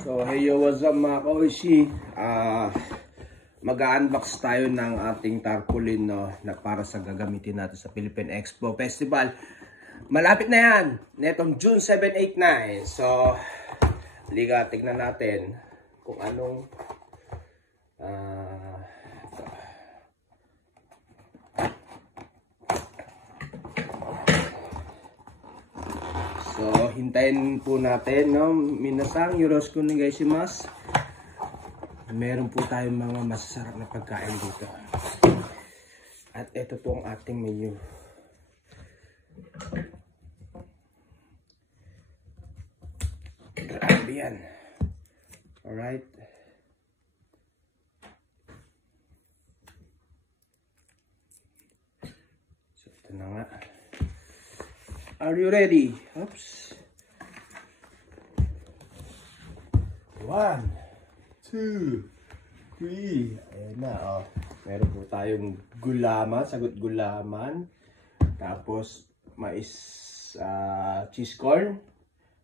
So, hey yo, what's up mga ka-Oishi? Mag-unbox tayo ng ating tarpaulin, no, na para sa gagamitin natin sa Philippine Expo Festival. Malapit na yan, netong June 7, 8, 9. So, liga, tignan natin kung anong So, hintayin po natin, no? Minasang, yoroshiku onegaishimasu. Meron po tayong mga masasarap na pagkain dito. At ito po ang ating menu. Grabe yan. Alright. So, ito na nga. Are you ready? Oops. 1, 2, 3. Ayan na, oh. Meron po tayong gulaman, sagot gulaman. Tapos, mais, cheese corn.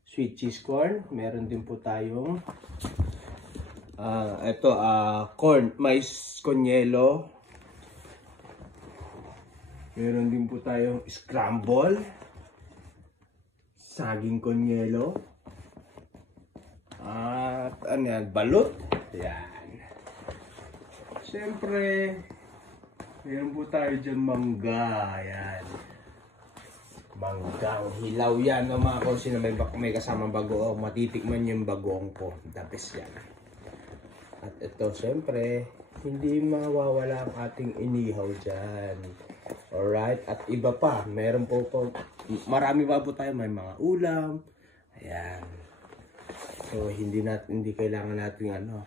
Sweet cheese corn. Meron din po tayong, corn, mais konyelo. Meron din po tayong scramble. Saging konyelo. At ano yan, balut. Yan. Siyempre, meron po tayo dyan mangga. Yan. Manggang hilaw yan. No, mga konsi na may kasamang bagoong. Matitikman yung bagoong ko. Tapos yan. At ito, siyempre, hindi mawawala ang ating inihaw dyan. Alright, at iba pa, meron po marami pa po tayo, may mga ulam. Ayan. So hindi kailangan natin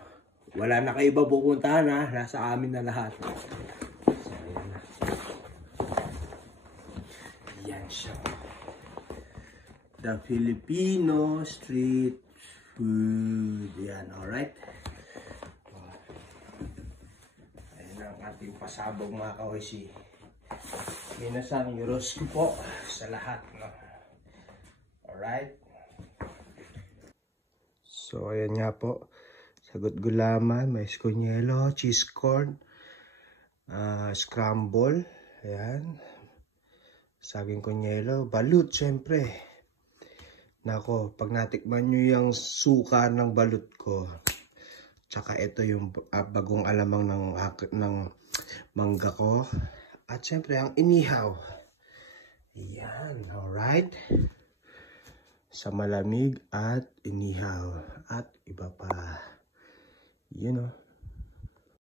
wala na kayo iba pupuntahan, ha, nasa amin na lahat. So ayan na. Yan siya. The Filipino street food. Yan, alright. Ayan ang ating pasabog, mga ka-Oishi. Minasang yoroshiku po sa lahat, no? Alright. So, ayan nga po. Sagot gulaman, mais konyelo, cheese corn, scramble, ayan. Saging konyelo, balut, syempre. Nako, pag natikman nyo yung suka ng balut ko, tsaka ito yung bagong alamang ng mangga ko. At syempre, ang inihaw. Ayan, alright. Sa malamig at inihaw. At iba pa. You know.